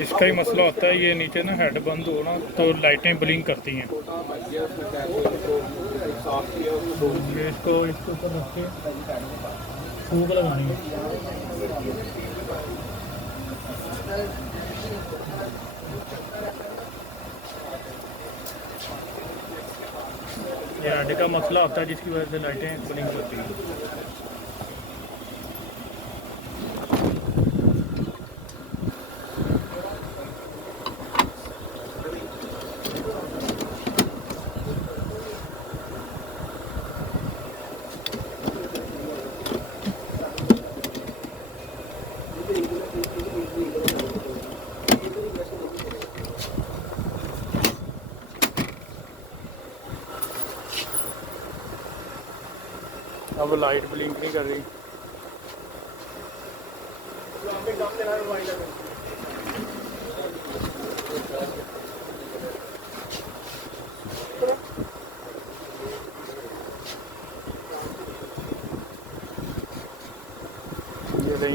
इसका ही मसला होता है, ये नीचे ना हेड बंद हो ना तो लाइटें ब्लिंक करती हैं। ये इसको इसके ऊपर रख के फूंक लगानी है। ये हेड का मसला होता है जिसकी वजह से लाइटें ब्लिंक करती हैं। अब लाइट ब्लिंक नहीं कर रही।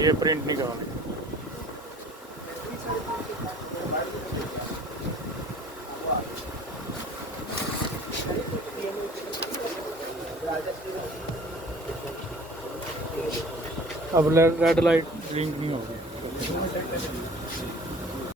ये प्रिंट नहीं करवानी। अब रेड लाइट ब्लिंक नहीं होगी।